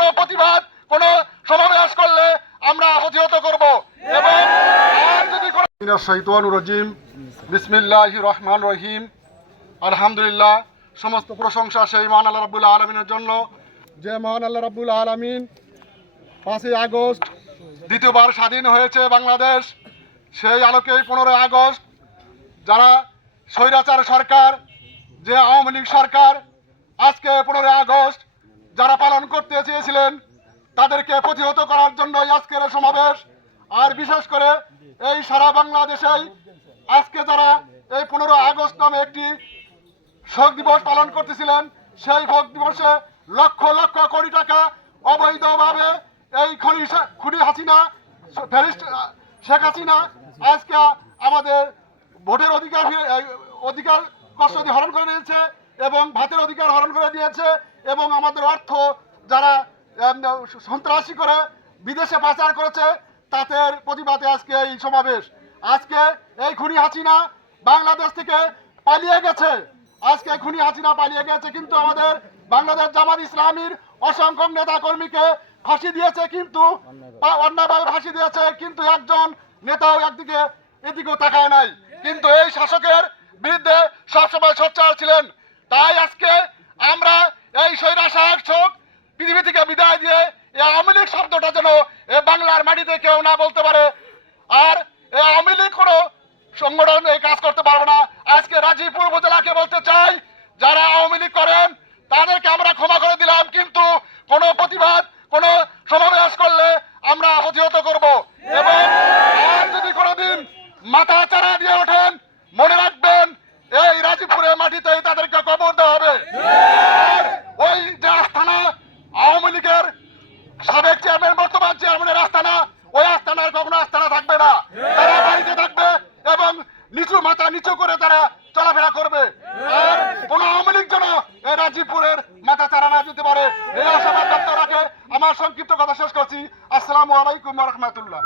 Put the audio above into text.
কোনো প্রতিবাদ, কোনো সমাবেশ করলে আমরা প্রতিহত করব। এবং আর যদি বিসমিল্লাহির রহমান রহিম। আলহামদুলিল্লাহ, সমস্ত প্রশংসা সেই মহান আল্লাহ রাব্বুল আলমিনের জন্য। যে মহান আল্লাহ রাব্বুল আলমিন পাঁচই আগস্ট দ্বিতীয়বার স্বাধীন হয়েছে বাংলাদেশ। সেই আলোকেই পনেরোই আগস্ট, যারা স্বৈরাচার সরকার, যে আওয়ামী লীগ সরকার, আজকে পনেরোই আগস্ট যারা পালন করতে চেয়েছিলেন, তাদেরকে প্রতিহত করার জন্য আজকের সমাবেশ। আর বিশেষ করে এই সারা বাংলাদেশেই আজকে যারা এই পনেরো আগস্ট নামে একটি শোক দিবস পালন করতেছিলেন, সেই শোক দিবসে লক্ষ লক্ষ কোটি টাকা অবৈধভাবে এই খনি খুনি হাসিনা শেখ হাসিনা আজকে আমাদের ভোটের অধিকার অধিকার কষ্ট হরণ করে নিয়েছে এবং ভাতের অধিকার হরণ করে দিয়েছে। এবং আমাদের অর্থ যারা সন্ত্রাসী করে বিদেশে পাচার করেছে তাদের প্রতিবাদে আজকে এই সমাবেশ। আজকে এই খুনি হাসিনা বাংলাদেশ থেকে পালিয়ে গেছে। আজকে খুনি হাসিনা পালিয়ে গেছে কিন্তু আমাদের বাংলাদেশ জামাত ইসলামীর অসংখ্য নেতা কর্মীকে ফাঁসি দিয়েছে কিন্তু অন্যভাবে ফাঁসি দিয়েছে কিন্তু একজন নেতাও একদিকে এদিকেও তাকায় নাই। কিন্তু এই শাসকের বিরুদ্ধে সবসময় সোচ্চার ছিলেন। তাই আজকে আমরা এই স্বৈরা শাসক পৃথিবী থেকে বিদায় দিয়ে এই আওয়ামী লীগ শব্দটা যেন এ বাংলার মাটিতে কেউ না বলতে পারে। আর এই আওয়ামী লীগ কোনো সংগঠন এই কাজ করতে পারবে না। আজকে রাজীবপুর উপজেলাকে বলতে চাই, যারা আওয়ামী লীগ করেন, তাদেরকে আমরা ক্ষমা করে দিলাম, কিন্তু কোনো প্রতিবাদ, কোনো সমাবেশ করলে আমরা প্রতিহত করব। এবং আর যদি কোনোদিন মাথা এবং নিচু মাথা নিচু করে তারা চলাফেরা করবে। কোন আওয়ামী লীগ যেন এই রাজীবপুরের মাথা চারা না দিতে পারে, এই আশাবাদ রাখে। আমার সংক্ষিপ্ত কথা শেষ করছি। আসসালামু আলাইকুম রহমতুল্লাহ।